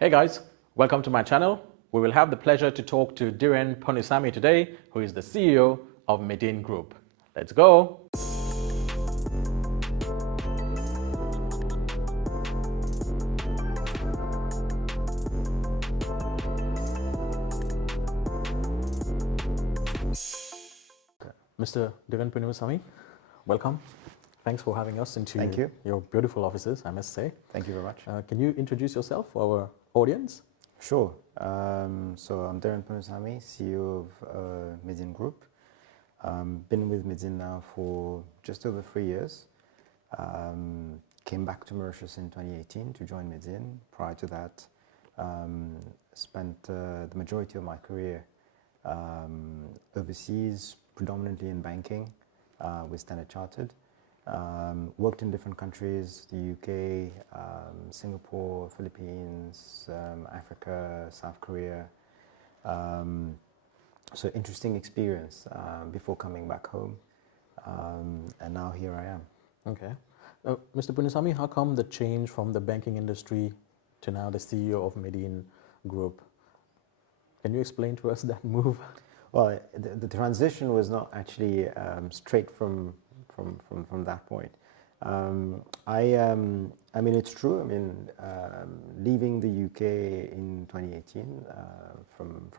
Hey guys, welcome to my channel. We will have the pleasure to talk to Dhiren Ponnusamy today, who is the CEO of Dhiren Group. Let's go. Mr. Dhiren Ponnusamy, welcome. Thanks for having us into your beautiful offices, I must say. Thank you very much. Can you introduce yourself for our audience? Sure. So I'm Dhiren Ponnusamy, CEO of Dhiren Group. Been with Dhiren now for just over 3 years. Came back to Mauritius in 2018 to join Dhiren. Prior to that, spent the majority of my career overseas, predominantly in banking with Standard Chartered. Worked in different countries, the UK, Singapore, Philippines, Africa, South Korea. So interesting experience before coming back home, and now here I am. Okay. Mr. Ponnusamy, how come the change from the banking industry to now the CEO of Dhiren Group? Can you explain to us that move? Well, the transition was not actually straight from that point. I mean, it's true. I mean, leaving the UK in 2018 from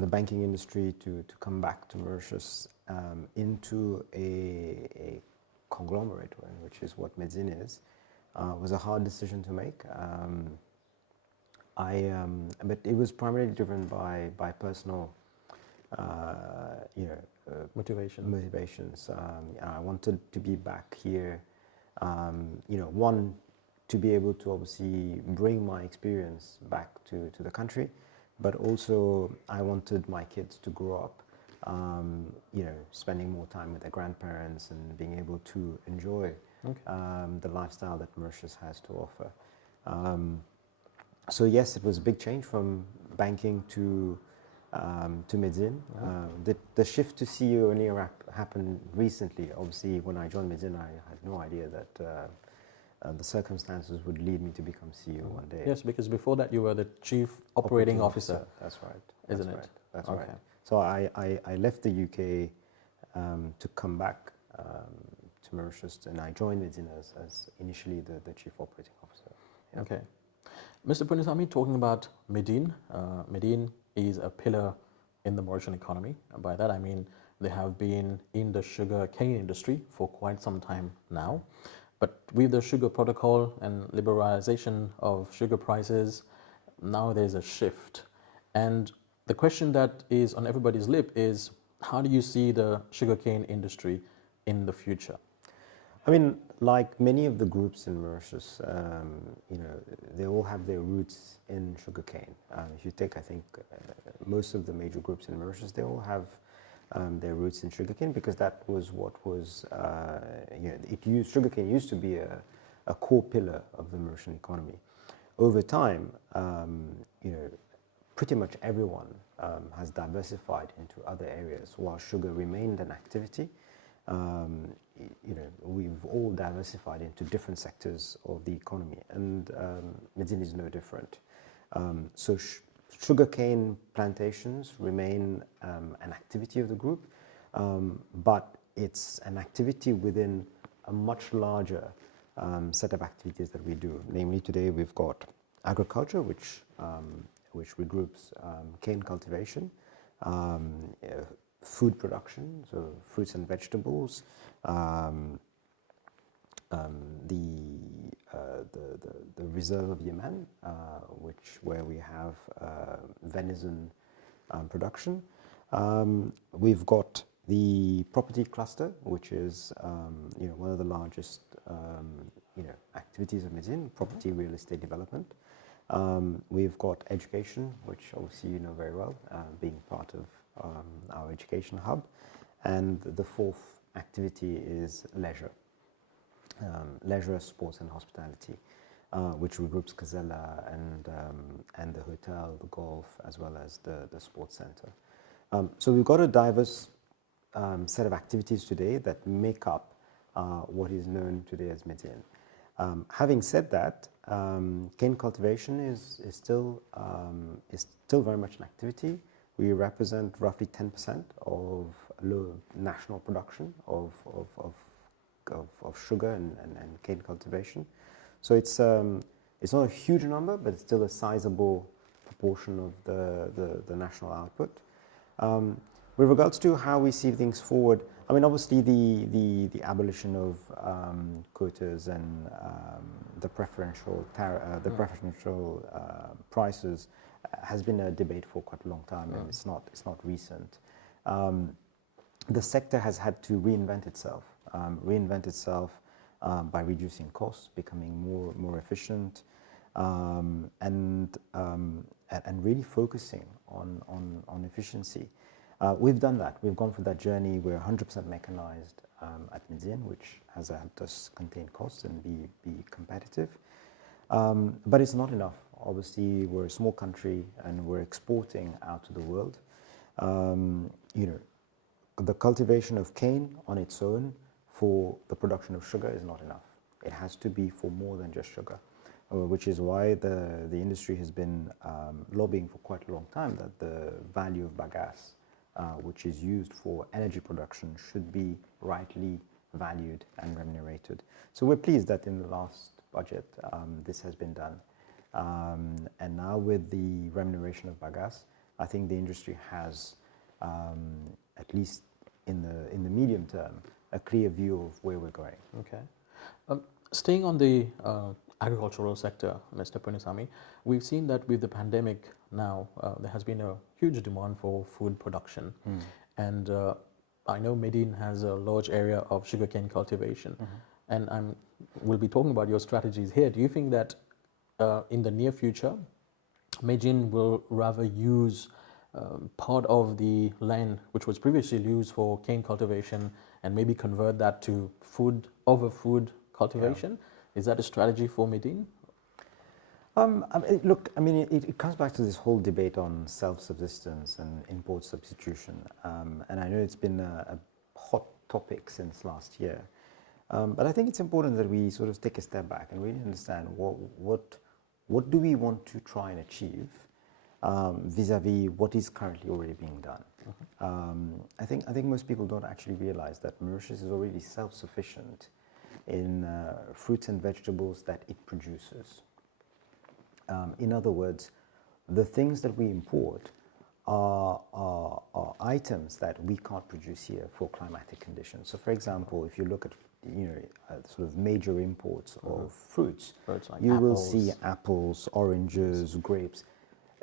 the banking industry to come back to Mauritius into a conglomerate, which is what Dhiren is, was a hard decision to make. But it was primarily driven by personal, motivations. I wanted to be back here. One, to be able to obviously bring my experience back to the country, but also I wanted my kids to grow up, spending more time with their grandparents and being able to enjoy the lifestyle that Mauritius has to offer. So yes, it was a big change from banking to Dhiren. The shift to CEO only happened recently. Obviously, when I joined Dhiren, I had no idea that the circumstances would lead me to become CEO one day. Yes, because before that you were the Chief Operating Officer. That's right. Isn't it? Right. That's right. So I left the UK to come back to Mauritius, and I joined Dhiren as initially the Chief Operating Officer. Yeah. Okay. Mr. Ponnusamy, talking about Dhiren, Dhiren is a pillar in the Mauritian economy. And by that I mean they have been in the sugar cane industry for quite some time now. But with the sugar protocol and liberalization of sugar prices, now there's a shift. And the question that is on everybody's lip is, how do you see the sugarcane industry in the future? I mean, like many of the groups in Mauritius, they all have their roots in sugarcane. If you take, I think, most of the major groups in Mauritius, they all have their roots in sugarcane, because that was what was, sugarcane used to be a core pillar of the Mauritian economy. Over time, pretty much everyone has diversified into other areas. While sugar remained an activity, we've all diversified into different sectors of the economy, and Dhiren is no different. So sugarcane plantations remain an activity of the group, but it's an activity within a much larger set of activities that we do. Namely, today we've got agriculture, which regroups cane cultivation, food production, so fruits and vegetables, the reserve of Yemen, where we have venison production. We've got the property cluster, which is one of the largest activities of Dhiren, property real estate development. We've got education, which obviously you know very well, being part of our education hub, and the fourth activity is leisure, sports and hospitality, which regroups Gazella and the hotel, the golf, as well as the sports center. So we've got a diverse set of activities today that make up what is known today as Dhiren. Having said that, cane cultivation is still very much an activity. We represent roughly 10% of national production of sugar and cane cultivation. So it's not a huge number, but it's still a sizable proportion of the national output. With regards to how we see things forward, I mean, obviously the abolition of quotas and the preferential prices has been a debate for quite a long time, and it's not recent. The sector has had to reinvent itself by reducing costs, becoming more efficient, and really focusing on efficiency. We've done that. We've gone through that journey. We're 100% mechanized at Dhiren, which has helped us contain costs and be competitive. But it's not enough. Obviously, we're a small country and we're exporting out to the world. The cultivation of cane on its own for the production of sugar is not enough. It has to be for more than just sugar, which is why the industry has been lobbying for quite a long time that the value of bagasse, which is used for energy production, should be rightly valued and remunerated. So we're pleased that in the last budget this has been done. And now with the remuneration of bagasse, I think the industry has, at least in the medium term, a clear view of where we're going. Okay. Staying on the agricultural sector, Mr. Ponnusamy, we've seen that with the pandemic now, there has been a huge demand for food production. And I know Dhiren has a large area of sugarcane cultivation. And we'll be talking about your strategies here. Do you think that in the near future, Dhiren will rather use part of the land which was previously used for cane cultivation and maybe convert that to food cultivation? Yeah. Is that a strategy for Dhiren? Look, I mean, it comes back to this whole debate on self-subsistence and import substitution. And I know it's been a hot topic since last year. But I think it's important that we sort of take a step back and really understand what do we want to try and achieve vis-a-vis what is currently already being done. I think most people don't actually realize that Mauritius is already self-sufficient in fruits and vegetables that it produces. In other words, the things that we import are items that we can't produce here for climatic conditions. So, for example, if you look at sort of major imports of fruits, like you will apples. see apples, oranges, grapes.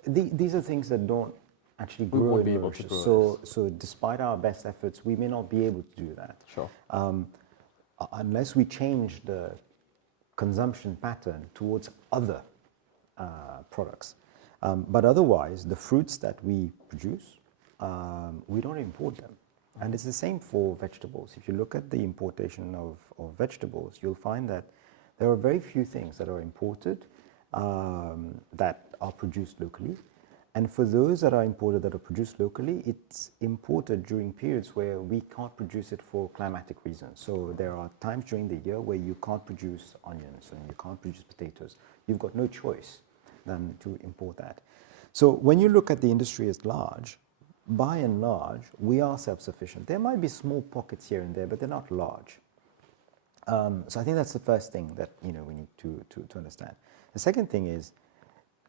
These are things that don't actually grow in Mauritius. So despite our best efforts, we may not be able to do that. Sure. Unless we change the consumption pattern towards other products. But otherwise, the fruits that we produce, we don't import them. And it's the same for vegetables. If you look at the importation of vegetables, you'll find that there are very few things that are imported that are produced locally. And for those that are imported that are produced locally, it's imported during periods where we can't produce it for climatic reasons. So there are times during the year where you can't produce onions and you can't produce potatoes. You've got no choice than to import that. So when you look at the industry at large, by and large, we are self-sufficient. There might be small pockets here and there, but they're not large. So I think that's the first thing that we need to understand. The second thing is,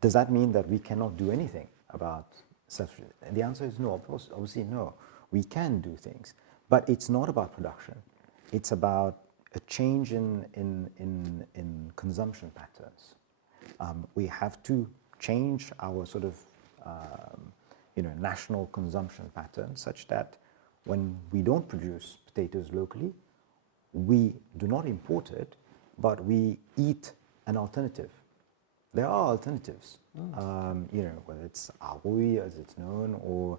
does that mean that we cannot do anything about self-sufficiency? And the answer is no. Obviously, no. We can do things, but it's not about production. It's about a change in consumption patterns. We have to change our sort of national consumption pattern such that when we don't produce potatoes locally, we do not import it, but we eat an alternative. There are alternatives, whether it's arui, as it's known, or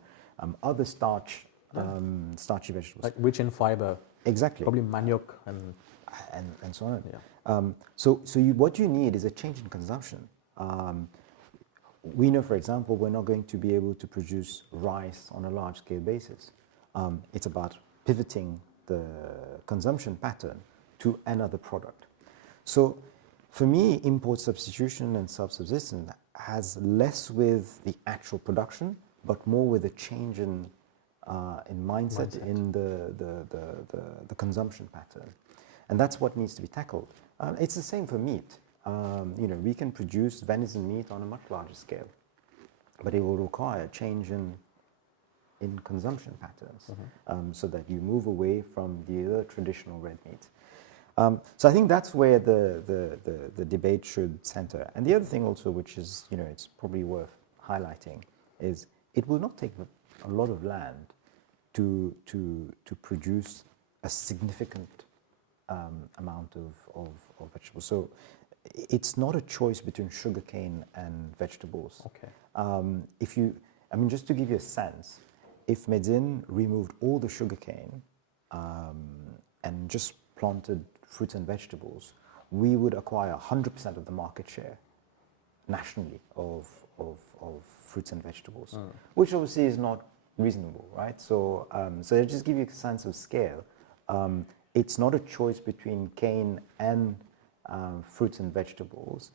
other starchy vegetables. Like rich in fiber. Exactly. Probably manioc and so on. Yeah. So what you need is a change in consumption. We know, for example, we're not going to be able to produce rice on a large-scale basis. It's about pivoting the consumption pattern to another product. So For me, import substitution and self-subsistence has less with the actual production, but more with a change in mindset, in the consumption pattern. And that's what needs to be tackled. It's the same for meat. We can produce venison meat on a much larger scale, but it will require a change in consumption patterns, so that you move away from the other traditional red meat. So I think that's where the debate should center. And the other thing also, which is, it's probably worth highlighting, is it will not take a lot of land to produce a significant amount of vegetables. So it's not a choice between sugarcane and vegetables. Okay. Just to give you a sense, if Medine removed all the sugarcane and just planted fruits and vegetables, we would acquire 100% of the market share nationally of fruits and vegetables, which obviously is not reasonable, right? So to just give you a sense of scale, it's not a choice between cane and fruits and vegetables.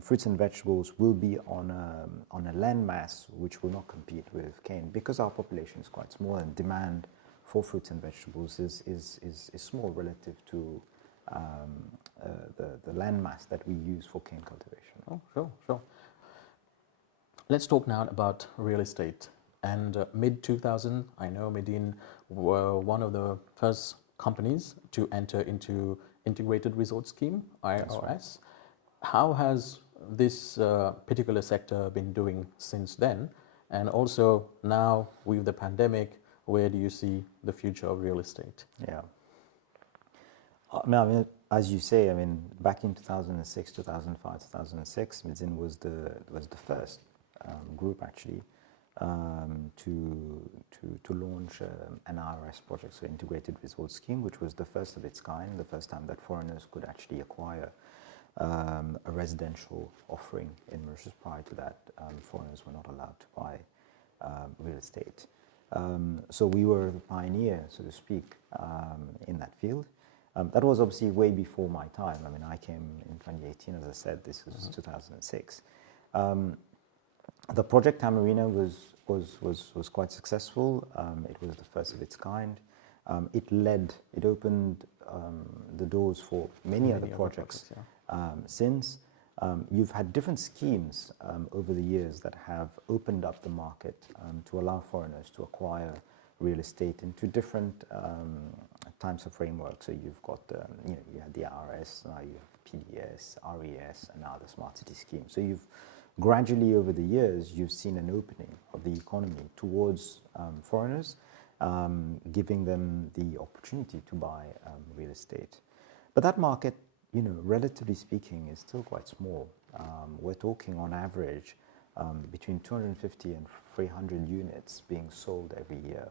Fruits and vegetables will be on a land mass which will not compete with cane, because our population is quite small and demand for fruits and vegetables is small relative to the land mass that we use for cane cultivation. Oh, sure. Let's talk now about real estate. And mid-2000, I know Medine were one of the first companies to enter into Integrated Resort Scheme, IRS. Right. How has this particular sector been doing since then? And also now with the pandemic, where do you see the future of real estate? Yeah. As you say, back in 2006, 2005, 2006, Medine was the first group actually to launch an IRS project, so Integrated Resort Scheme, which was the first of its kind, the first time that foreigners could actually acquire a residential offering in Mauritius. Prior to that, foreigners were not allowed to buy real estate. So we were the pioneer, so to speak, in that field. That was obviously way before my time. I came in 2018, as I said, this was 2006. The project Tamarina was quite successful. It was the first of its kind. It opened the doors for many other projects. Since you've had different schemes over the years that have opened up the market to allow foreigners to acquire real estate into different types of framework. So you've got, you had the RS, now you have PDS, RES, and now the Smart City scheme. So you've gradually over the years, you've seen an opening of the economy towards foreigners, giving them the opportunity to buy real estate. But that market, relatively speaking, is still quite small. We're talking on average between 250 and 300 units being sold every year.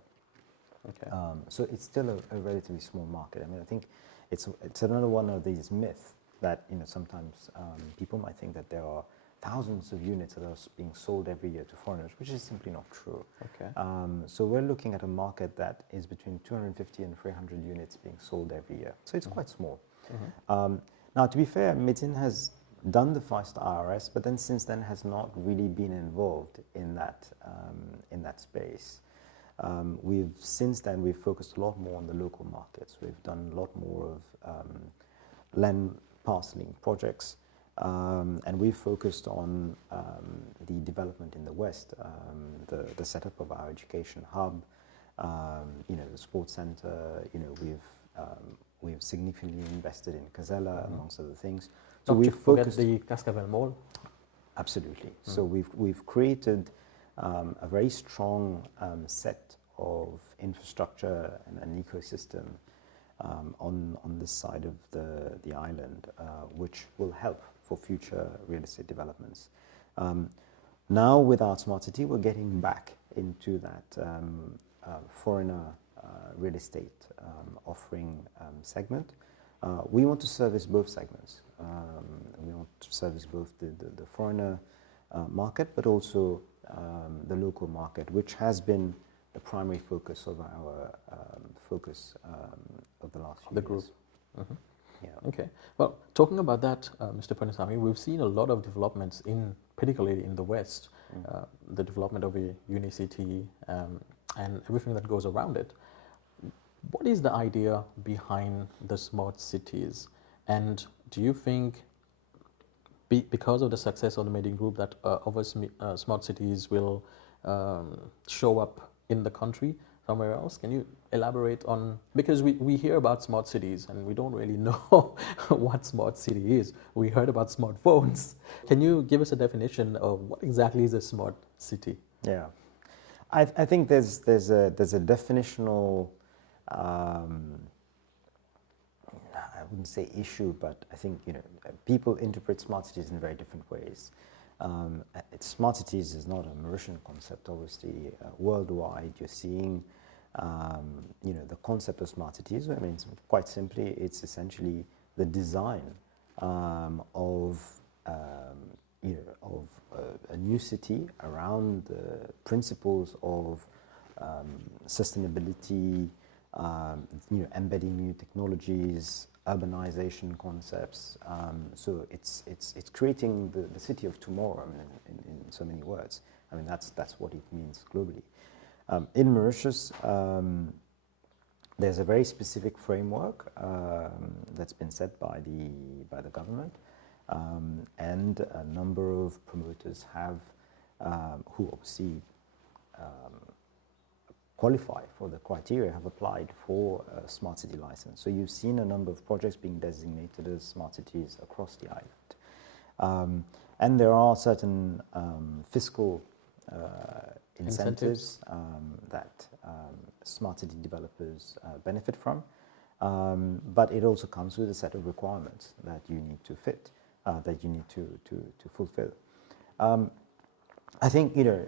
Okay. So it's still a relatively small market. I think it's another one of these myths that sometimes people might think that there are thousands of units that are being sold every year to foreigners, which is simply not true. Okay. So we're looking at a market that is between 250 and 300 units being sold every year. So it's quite small. Now, to be fair, Medine has done the first IRS, but then since then has not really been involved in that space. Since then we've focused a lot more on the local markets. We've done a lot more of land parceling projects, and we've focused on the development in the West, the setup of our education hub, the sports center. We've significantly invested in Casella, amongst other things. So we've focused the Cascavel Mall. Absolutely. So we've created a very strong set of infrastructure and an ecosystem on this side of the island, which will help for future real estate developments. Now with our Smart City, we're getting back into that foreigner real estate offering segment. We want to service both segments. We want to service both the foreigner market, but also the local market, which has been the primary focus of our focus of the last few years. The group. Yeah. Okay. Well, talking about that, Mr. Ponnusamy, we've seen a lot of developments particularly in the West, the development of a unicity and everything that goes around it. What is the idea behind the smart cities? And do you think because of the success of the Medin Group that other smart cities will show up in the country somewhere else? Can you elaborate on, because we hear about smart cities and we don't really know what smart city is. We heard about smartphones. Can you give us a definition of what exactly is a smart city? Yeah, I think there's a definitional, I wouldn't say issue, but I think people interpret smart cities in very different ways. Smart cities is not a Mauritian concept, obviously. Worldwide, you're seeing the concept of smart cities. I mean, quite simply, it's essentially the design of a new city around the principles of sustainability, embedding new technologies, urbanization concepts. So it's creating the city of tomorrow. I mean, in so many words. I mean, that's what it means globally. In Mauritius, there's a very specific framework that's been set by the government, and a number of promoters have who obviously qualify for the criteria have applied for a smart city license. So you've seen a number of projects being designated as smart cities across the island, and there are certain fiscal incentives that smart city developers benefit from, but it also comes with a set of requirements that you need to fit, that you need to fulfill. I think there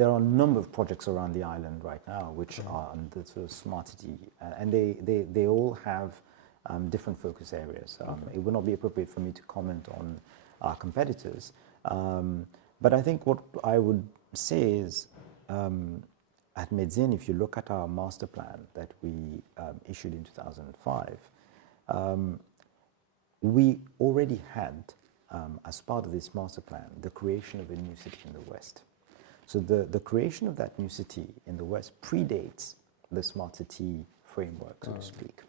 are a number of projects around the island right now which are under sort of smart city, and they all have different focus areas. It would not be appropriate for me to comment on our competitors, but I think what I would say is at Medin, if you look at our master plan that we issued in 2005, we already had, as part of this master plan, the creation of a new city in the West. So the creation of that new city in the West predates the smart city framework, so to speak.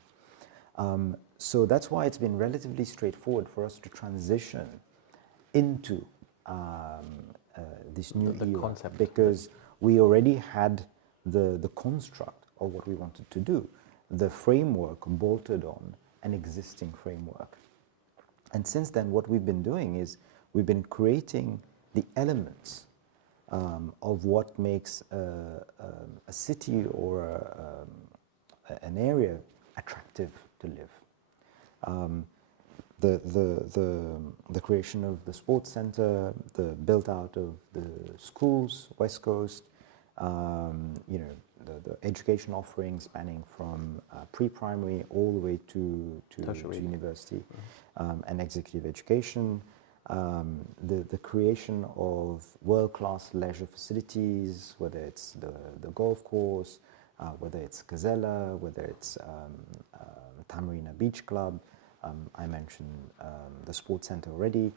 So that's why it's been relatively straightforward for us to transition into this new era, concept, because we already had the construct of what we wanted to do, the framework bolted on an existing framework. And since then, what we've been doing is we've been creating the elements of what makes a city or an area attractive to live. The creation of the sports center, the build out of the schools, West Coast, the education offerings spanning from pre-primary all the way to university, and executive education, the creation of world-class leisure facilities, whether it's the golf course, whether it's Gazella, whether it's Tamarina Beach Club. I mentioned the sports center already,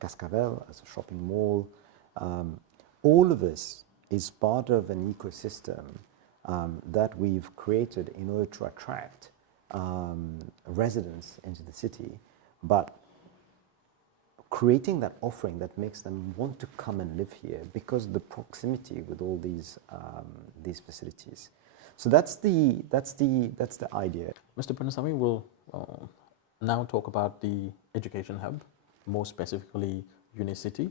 Cascavel as a shopping mall. All of this is part of an ecosystem that we've created in order to attract residents into the city, but creating that offering that makes them want to come and live here because of the proximity with all these facilities. So that's the idea. Mr. Ponnusamy will now talk about the education hub, more specifically Unicity.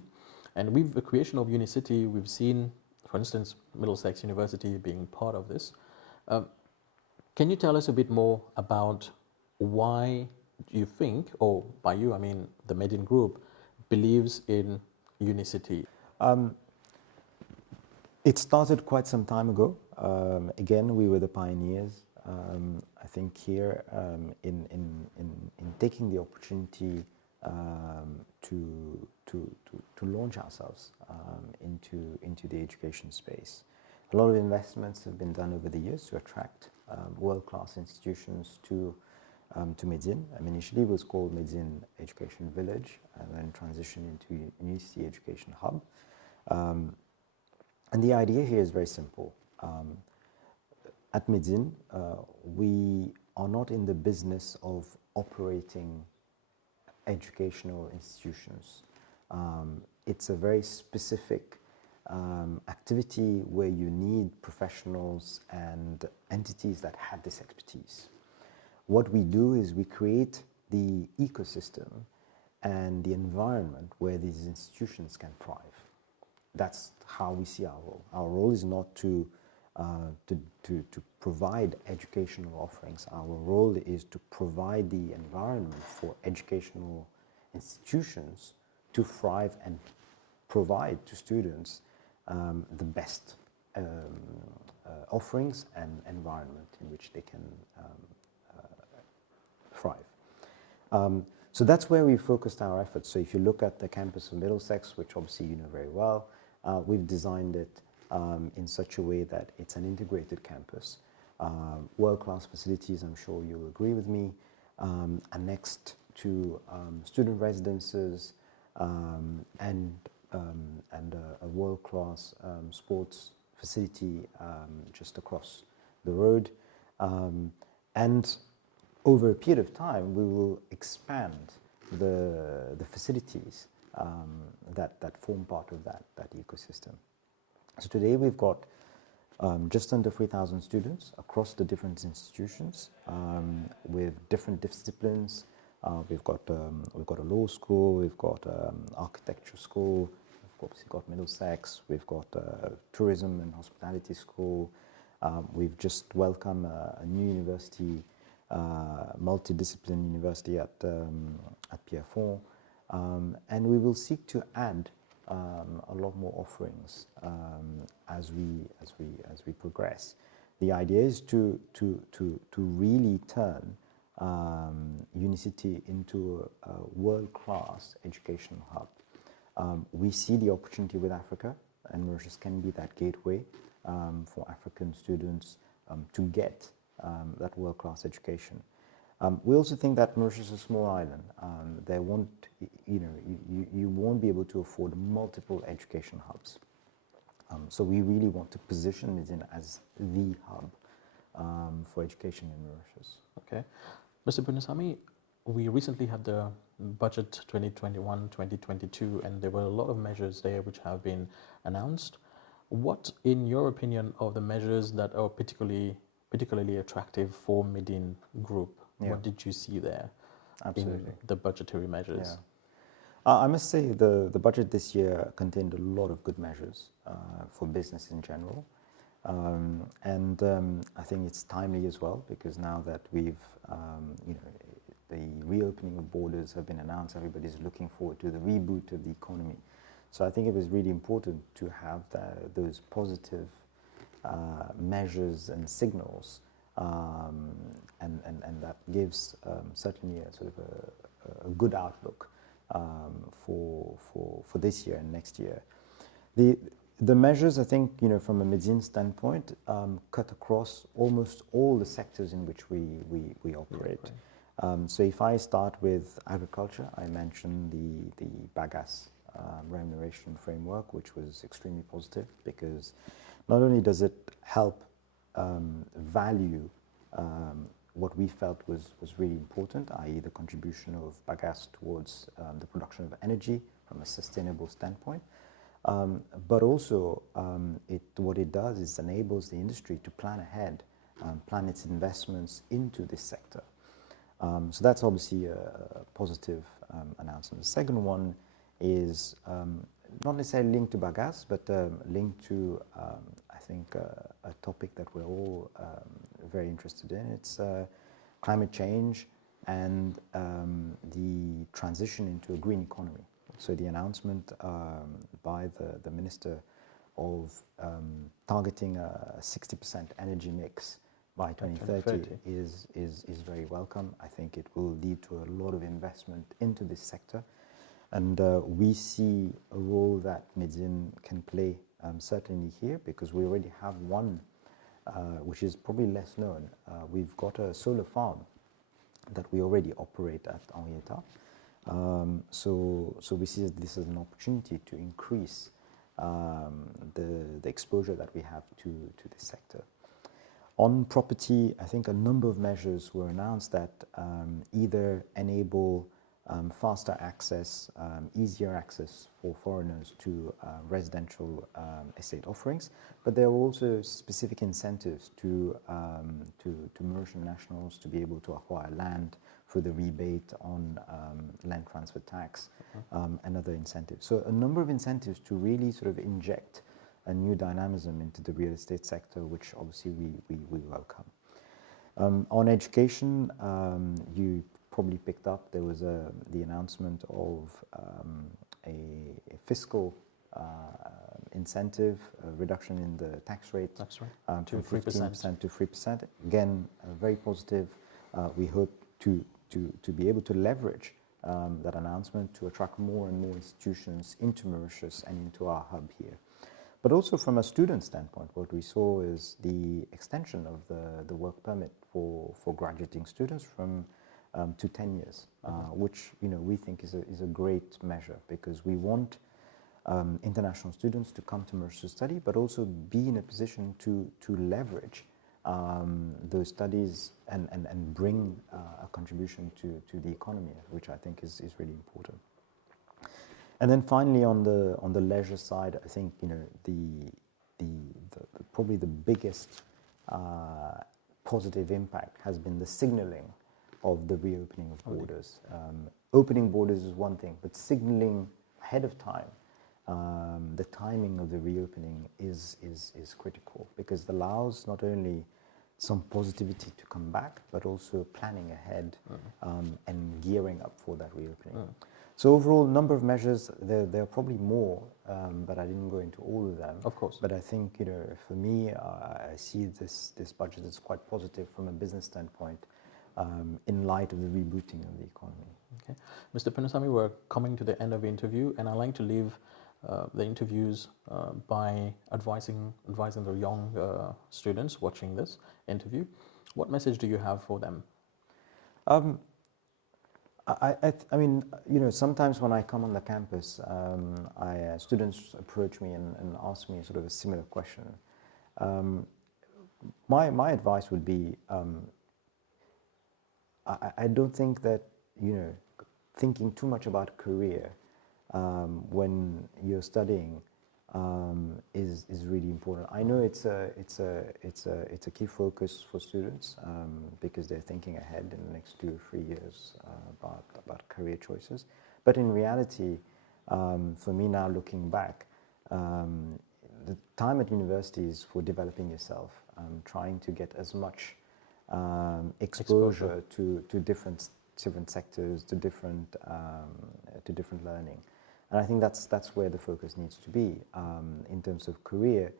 And with the creation of Unicity, we've seen, for instance, Middlesex University being part of this. Can you tell us a bit more about why you think, or by you, I mean the Medin Group, believes in Unicity? It started quite some time ago. Again, we were the pioneers. I think here in taking the opportunity to launch ourselves into the education space. A lot of investments have been done over the years to attract world-class institutions to to Medine. Initially it was called Medine Education Village, and then transitioned into University Education Hub. And the idea here is very simple. At Medine, we are not in the business of operating educational institutions. It's a very specific activity where you need professionals and entities that have this expertise. What we do is we create the ecosystem and the environment where these institutions can thrive. That's how we see our role. Our role is not to provide educational offerings. Our role is to provide the environment for educational institutions to thrive and provide to students the best offerings and environment in which they can thrive. So that's where we focused our efforts. So if you look at the campus of Middlesex, which obviously you know very well, we've designed it in such a way that it's an integrated campus. World-class facilities, I'm sure you'll agree with me, annexed to student residences and a world-class sports facility just across the road. And over a period of time, we will expand the facilities that form part of that ecosystem. So today we've got just under 3,000 students across the different institutions with different disciplines. We've got a law school, we've got architecture school, we've obviously got Middlesex, we've got a tourism and hospitality school. We've just welcomed a new university, multidiscipline university at Pierrefonds, and we will seek to add a lot more offerings as we progress. The idea is to really turn Unicity into a world-class educational hub. We see the opportunity with Africa, and Mauritius can be that gateway for African students to get that world-class education. We also think that Mauritius is a small island. There won't, you won't be able to afford multiple education hubs. So we really want to position Medine as the hub for education in Mauritius. Okay. Mr. Ponnusamy, we recently had the budget 2021-2022, and there were a lot of measures there which have been announced. What, in your opinion, are the measures that are particularly attractive for Medine Group? Yeah. What did you see there? Absolutely. In the budgetary measures? Yeah. I must say the budget this year contained a lot of good measures for business in general. I think it's timely as well, because now that we've, the reopening of borders have been announced, everybody's looking forward to the reboot of the economy. So I think it was really important to have those positive measures and signals, and that gives certainly a sort of a good outlook for this year and next year. The measures, I think, from a Medine standpoint, cut across almost all the sectors in which we operate. So if I start with agriculture, I mentioned the bagasse remuneration framework, which was extremely positive, because not only does it help value what we felt was really important, i.e. the contribution of bagasse towards the production of energy from a sustainable standpoint, but also what it does is enables the industry to plan ahead, plan its investments into this sector. So that's obviously a positive announcement. The second one is not necessarily linked to bagasse, but linked to, I think, a topic that we're all very interested in. It's climate change and the transition into a green economy. So the announcement by the Minister of targeting a 60% energy mix by 2030 is very welcome. I think it will lead to a lot of investment into this sector. And we see a role that Medine can play certainly here, because we already have one which is probably less known. We've got a solar farm that we already operate at Henri État. So we see that this is an opportunity to increase the exposure that we have to this sector. On property, I think a number of measures were announced that either enable faster access, easier access for foreigners to residential estate offerings, but there are also specific incentives to Mauritian nationals to be able to acquire land for the rebate on land transfer tax and other incentives. So a number of incentives to really sort of inject a new dynamism into the real estate sector, which obviously we welcome. On education, you probably picked up, there was the announcement of a fiscal incentive, a reduction in the tax rate, from 15% to 3%. Again, very positive. We hope to be able to leverage that announcement to attract more and more institutions into Mauritius and into our hub here. But also from a student standpoint, what we saw is the extension of the work permit for graduating students from to 10 years, which we think is a great measure, because we want international students to come to Mauritius to study, but also be in a position to leverage those studies and bring a contribution to the economy, which I think is really important. And then finally, on the leisure side, I think probably the biggest positive impact has been the signaling of the reopening of borders. Opening borders is one thing, but signaling ahead of time the timing of the reopening is critical, because it allows not only some positivity to come back, but also planning ahead and gearing up for that reopening. So overall, number of measures, there are probably more, but I didn't go into all of them. Of course. But I think, for me, I see this budget as quite positive from a business standpoint, in light of the rebooting of the economy. Okay. Mr. Ponnusamy, we're coming to the end of the interview, and I like to leave the interviews by advising the young students watching this interview. What message do you have for them? I mean, sometimes when I come on the campus, students approach me and ask me sort of a similar question. My advice would be, I don't think that thinking too much about career when you're studying is really important. I know it's a key focus for students because they're thinking ahead in the next 2 or 3 years about career choices. But in reality, for me now looking back, the time at university is for developing yourself, trying to get as much exposure to different sectors, to different learning. And I think that's where the focus needs to be. In terms of career,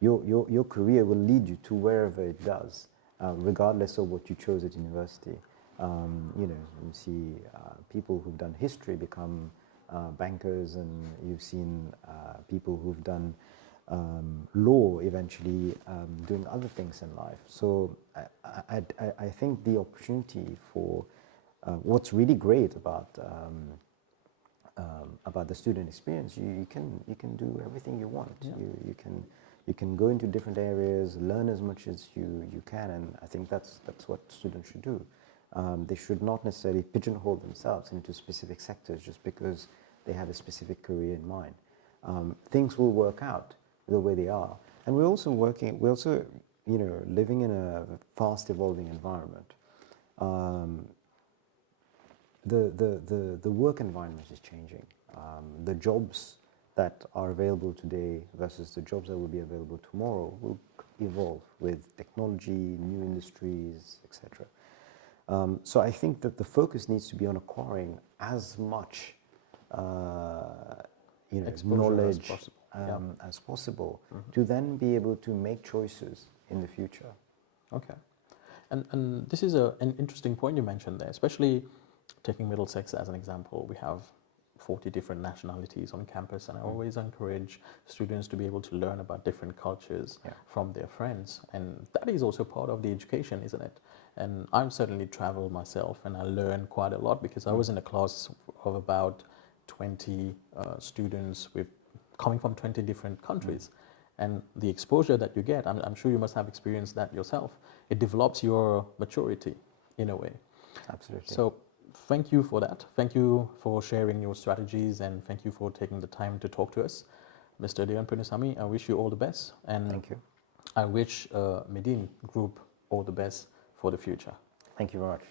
your career will lead you to wherever it does, regardless of what you chose at university. You see people who've done history become bankers, and you've seen people who've done law eventually doing other things in life. So I think the opportunity for what's really great about the student experience, you can do everything you want. Yeah. You can go into different areas, learn as much as you can, and I think that's what students should do. They should not necessarily pigeonhole themselves into specific sectors just because they have a specific career in mind. Things will work out the way they are, and we're also living in a fast evolving environment. The work environment is changing. The jobs that are available today versus the jobs that will be available tomorrow will evolve with technology, new industries, etc. So I think that the focus needs to be on acquiring as much knowledge as possible to then be able to make choices in the future. Okay. And this is an interesting point you mentioned there, especially taking Middlesex as an example. We have 40 different nationalities on campus, and I always encourage students to be able to learn about different cultures from their friends, and that is also part of the education, isn't it? And I've certainly traveled myself, and I learned quite a lot because I was in a class of about 20 students with coming from 20 different countries. And the exposure that you get, I'm sure you must have experienced that yourself. It develops your maturity in a way. Absolutely. So thank you for that. Thank you for sharing your strategies, and thank you for taking the time to talk to us. Mr. Dhiren Ponnusamy, I wish you all the best. And thank you. I wish Medine Group all the best for the future. Thank you very much.